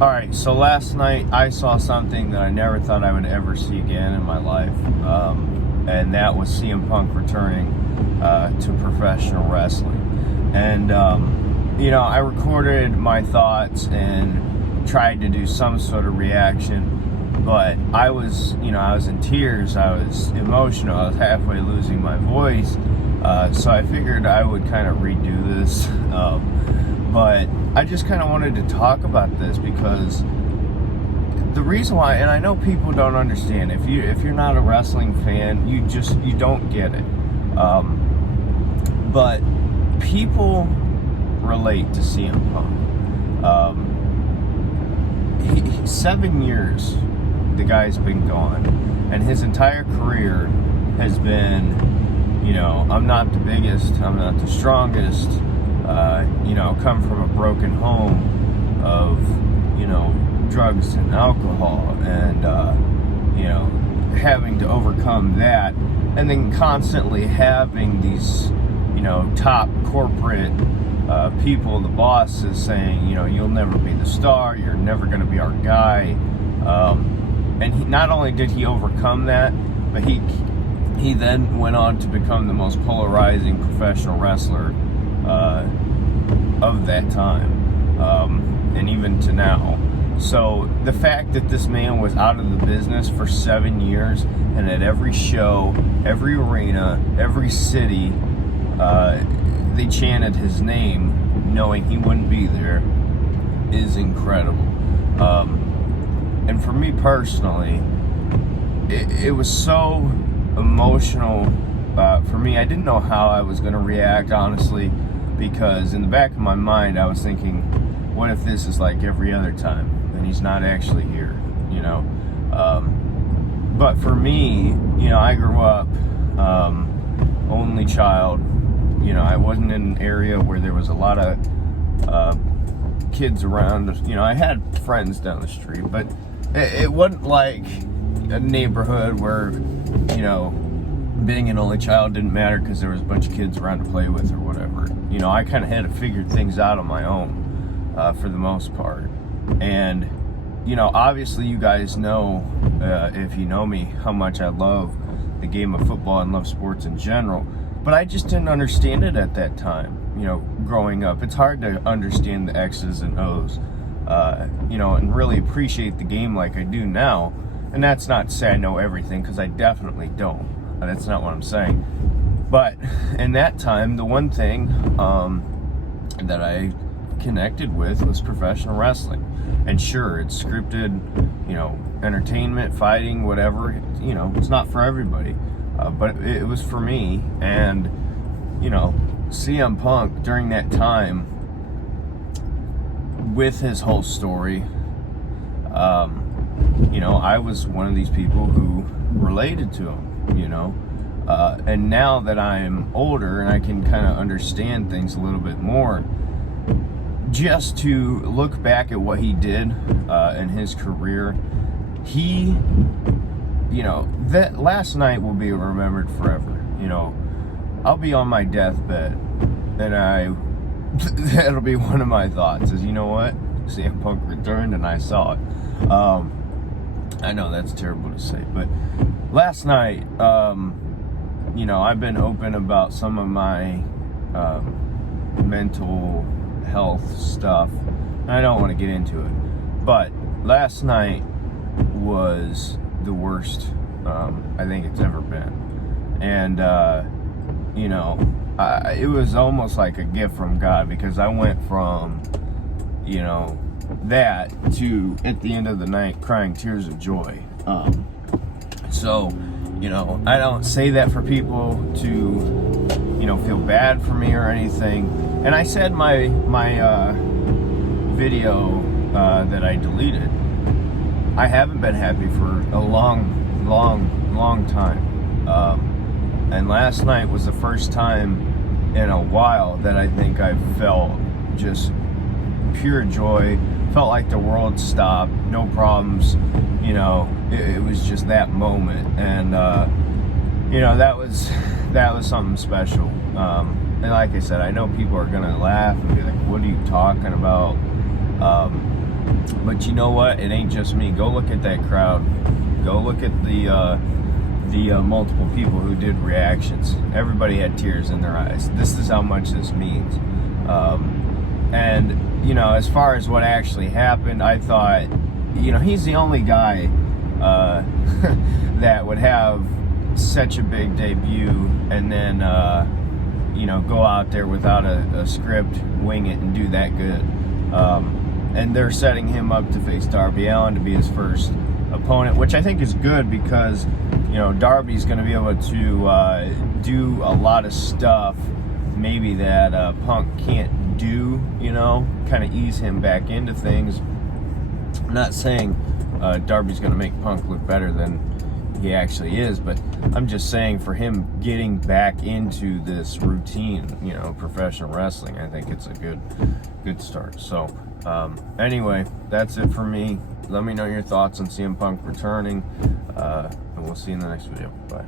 All right, so last night I saw something that I never thought I would ever see again in my life, and that was CM Punk returning to professional wrestling. And I recorded my thoughts and tried to do some sort of reaction, but I was in tears, I was emotional, I was halfway losing my voice, so I figured I would kind of redo this. But I just kind of wanted to talk about this because the reason why, and I know people don't understand, if you're not a wrestling fan, you don't get it. But people relate to CM Punk. 7 years the guy's been gone, and his entire career has been, I'm not the biggest, I'm not the strongest. Come from a broken home of, drugs and alcohol, and, having to overcome that, and then constantly having these, top corporate people, the bosses saying, you'll never be the star, you're never going to be our guy. And not only did he overcome that, but he then went on to become the most polarizing professional wrestler of that time, and even to now. So the fact that this man was out of the business for 7 years, and at every show, every arena, every city, they chanted his name knowing he wouldn't be there, is incredible. And for me personally, it was so emotional for me. I didn't know how I was going to react, honestly, because in the back of my mind I was thinking, what if this is like every other time and he's not actually here, but for me, I grew up only child. I wasn't in an area where there was a lot of kids around. I had friends down the street, but it wasn't like a neighborhood where being an only child didn't matter because there was a bunch of kids around to play with or whatever. I kind of had to figure things out on my own for the most part. And, obviously you guys know, if you know me, how much I love the game of football and love sports in general. But I just didn't understand it at that time, growing up. It's hard to understand the X's and O's, and really appreciate the game like I do now. And that's not to say I know everything, because I definitely don't. That's not what I'm saying. But in that time, the one thing that I connected with was professional wrestling. And sure, it's scripted, entertainment, fighting, whatever. It's not for everybody. But it was for me. And, CM Punk during that time, with his whole story, I was one of these people who related to him, and now that I'm older and I can kind of understand things a little bit more, just to look back at what he did in his career, that last night will be remembered forever. I'll be on my deathbed, and that'll be one of my thoughts is, what? CM Punk returned and I saw it. I know that's terrible to say, but last night, I've been open about some of my mental health stuff, and I don't want to get into it, but last night was the worst I think it's ever been. And it was almost like a gift from God, because I went from that to, at the end of the night, crying tears of joy. So I don't say that for people to feel bad for me or anything. And I said my video that I deleted, I haven't been happy for a long time. And last night was the first time in a while that I think I felt just pure joy. Felt like the world stopped, no problems. It was just that moment, and that was something special. And like I said, I know people are gonna laugh and be like, "What are you talking about?" But you know what? It ain't just me. Go look at that crowd. Go look at the multiple people who did reactions. Everybody had tears in their eyes. This is how much this means. And, you know, as far as what actually happened, I thought, you know, he's the only guy that would have such a big debut and then, you know, go out there without a script, wing it, and do that good. And they're setting him up to face Darby Allin to be his first opponent, which I think is good because, you know, Darby's going to be able to do a lot of stuff maybe that Punk can't do, you know, kind of ease him back into things. I'm not saying Darby's going to make Punk look better than he actually is, but I'm just saying for him getting back into this routine, you know, professional wrestling, I think it's a good start. So anyway, that's it for me. Let me know your thoughts on CM Punk returning, and we'll see you in the next video. Bye.